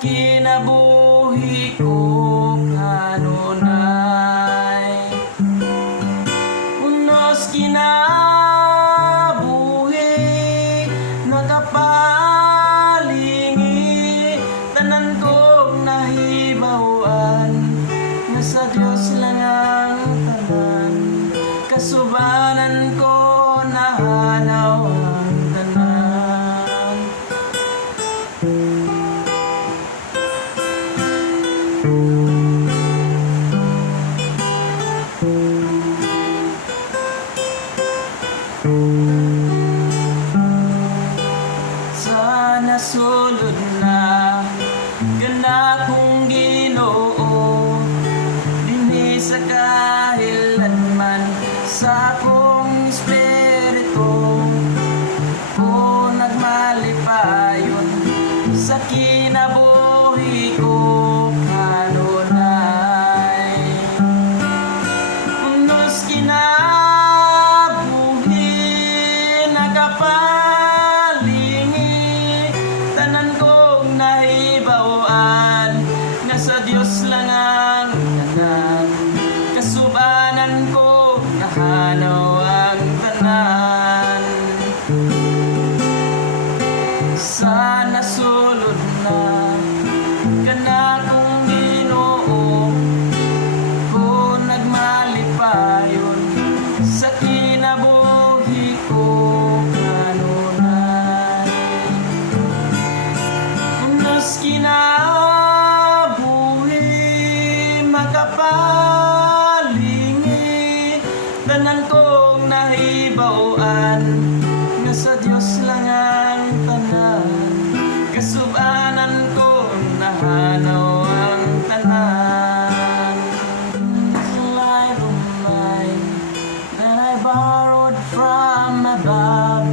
kinabuhi ko kanunay. Unos kinabuhi nakapalingi, tanan kong nahibawan na sa Diyos lang ang tanan. Kasubanan ko nahanaw ang tanan. Sana sulod na gana kong Ginoo, dinhi sa kahilanman sa akong espiritu, o nagmalipayon sa kinabuhi ko kanunay. Unos kinabuhi nakapalingi, tanan kong nahibawan nga sa Diyos lang ang tanan. Kasubanan ko nahanaw ang tanan. Sana sulod na kana kong Ginoo, kung nagmalipayon sa kinabuhi ko kanunay. Unos kinabuhi makapalingi, tanan kong nahibawan nga sa Diyos lang ang tanan. Kasubanan ko nahanaw ang tanan. Life of mine that I borrowed from above,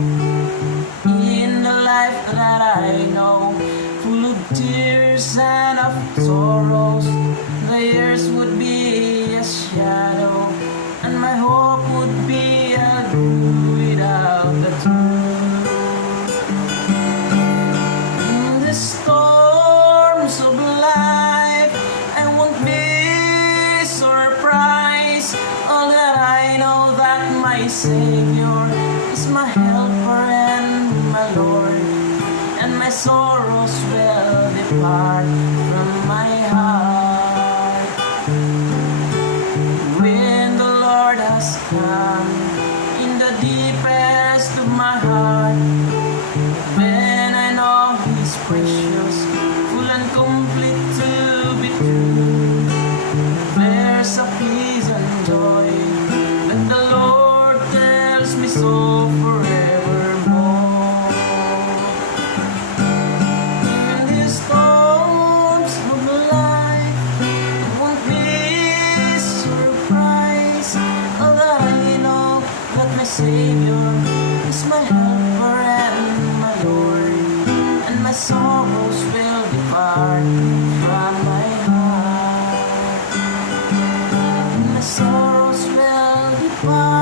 in the life that I know, full of tears and of sorrows, the years would be a shadow, and my hope would be a dew without the truth. In the storms of life, I won't be surprised. All that I know that my Savior is my helper and my Lord, and my sorrows will depart from my heart. When the Lord has come in the deepest of my heart, when I know He's precious, full and complete to be true, there's a peace and joy that the Lord tells me so forevermore. In these storms of life, I won't be surprised. All that I know that my Savior is my helper and my Lord, and my sorrows will depart from my heart. And my sorrows will depart